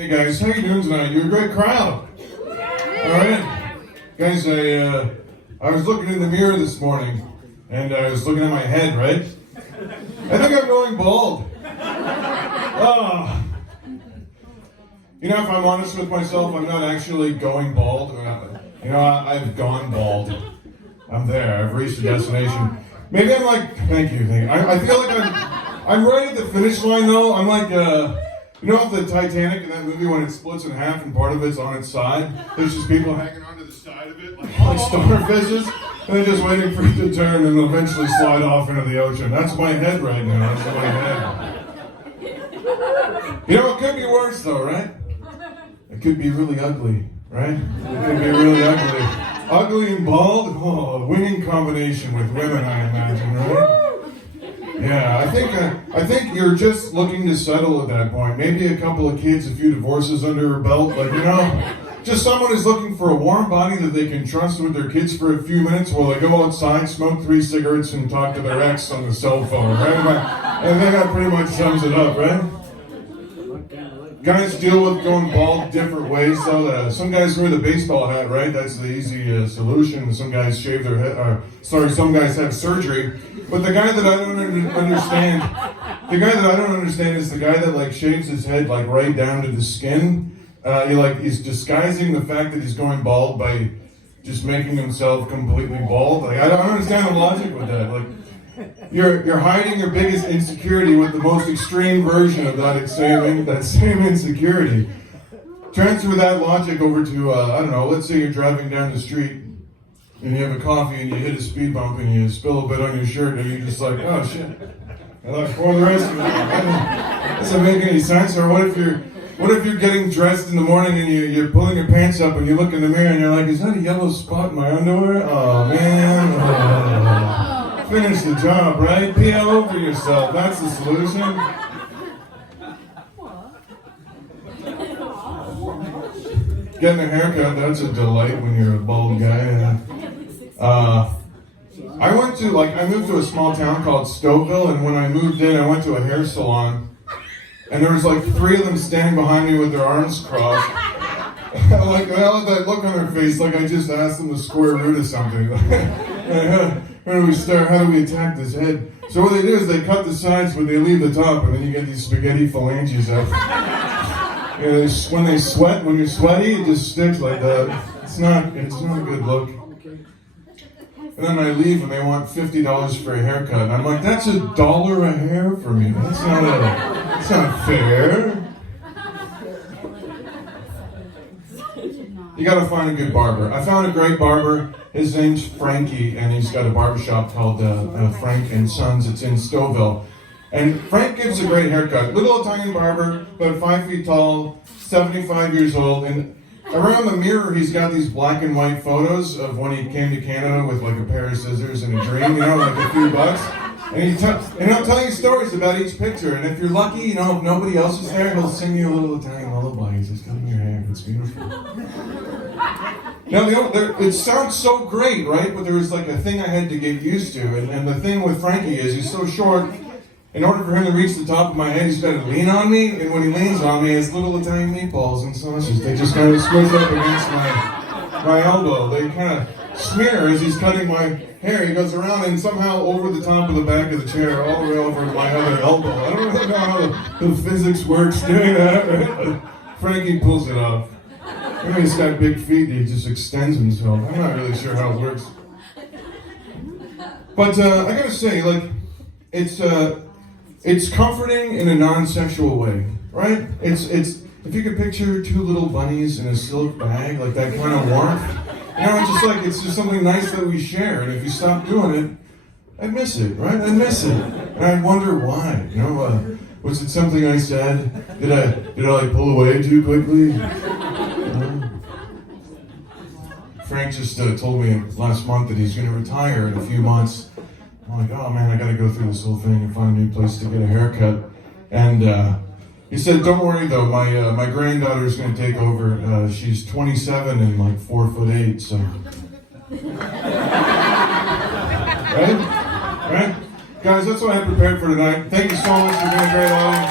Hey guys, how you doing tonight? You're a great crowd. All right, guys. I was looking in the mirror this morning, and I was looking at my head. Right? I think I'm going bald. Oh. You know, if I'm honest with myself, I'm not actually going bald. You know, I've gone bald. I'm there. I've reached the destination. Maybe I'm like, thank you. I feel like I'm right at the finish line though. I'm like, you know, the Titanic in that movie when it splits in half and part of it's on its side. There's just people hanging onto the side of it like starfishes, and they're just waiting for it to turn and eventually slide off into the ocean. That's my head right now. That's my head. You know, it could be worse though, right? It could be really ugly, right? It could be really ugly. Ugly and bald? Oh, a winning combination with women, I imagine, right? Yeah, I think you're just looking to settle at that point. Maybe a couple of kids, a few divorces under her belt, like, you know, just someone who's looking for a warm body that they can trust with their kids for a few minutes while they go outside, smoke 3 cigarettes, and talk to their ex on the cell phone, right? And then that pretty much sums it up, right? Guys deal with going bald different ways, though. Some guys wear the baseball hat, right? That's the easy solution. Some guys shave their head, some guys have surgery. But the guy that I don't understand, is the guy that like shaves his head like right down to the skin. He's disguising the fact that he's going bald by just making himself completely bald. Like I don't understand the logic with that. Like you're hiding your biggest insecurity with the most extreme version of that same insecurity. Transfer that logic over to I don't know. Let's say you're driving down the street. And you have a coffee and you hit a speed bump and you spill a bit on your shirt and you're just like, oh shit. And like for the rest of it, that doesn't make any sense. Or what if you're getting dressed in the morning and you're pulling your pants up and you look in the mirror and you're like, is that a yellow spot in my underwear? Oh man. Finish the job, right? Pee all over yourself. That's the solution. Getting a haircut, that's a delight when you're a bald guy. I moved to a small town called Stouffville, and when I moved in, I went to a hair salon, and there was like 3 of them standing behind me with their arms crossed. Like, they all had that look on their face, like I just asked them the square root of something. How do we start? How do we attack this head? So what they do is they cut the sides, but they leave the top, and then you get these spaghetti phalanges up. When you're sweaty, it just sticks like that. It's not a good look. And then I leave and they want $50 for a haircut. And I'm like, that's $1 a hair for me. That's not fair. You gotta find a good barber. I found a great barber. His name's Frankie, and he's got a barbershop called Frank and Sons. It's in Stouffville. And Frank gives a great haircut. Little Italian barber, about 5 feet tall, 75 years old. And around the mirror, he's got these black and white photos of when he came to Canada with like a pair of scissors and a dream, you know, like a few bucks. And he'll tell you stories about each picture. And if you're lucky, you know, if nobody else is there, he'll sing you a little Italian lullaby. He's just cutting your hair. It's beautiful. Now, it sounds so great, right? But there was like a thing I had to get used to. And the thing with Frankie is he's so short. In order for him to reach the top of my head, he's got to lean on me, and when he leans on me, it's little Italian meatballs and sausages. They just kind of squish up against my elbow. They kind of smear as he's cutting my hair. He goes around and somehow over the top of the back of the chair, all the way over to my other elbow. I don't really know how the physics works doing that, right? But Frankie pulls it off. Maybe he's got big feet, he just extends himself. I'm not really sure how it works. But I gotta say, like, it's comforting in a non-sexual way, right? It's if you could picture 2 little bunnies in a silk bag, like that kind of warmth. You know, it's just something nice that we share. And if you stop doing it, I'd miss it, right? I'd miss it, and I wonder why. You know, was it something I said? Did I like pull away too quickly? Frank just told me last month that he's going to retire in a few months. I'm like, oh man, I gotta go through this whole thing and find a new place to get a haircut. And he said, don't worry though, my granddaughter's gonna take over. She's 27 and like 4'8", so. Right? Guys, that's what I prepared for tonight. Thank you so much for being a great audience.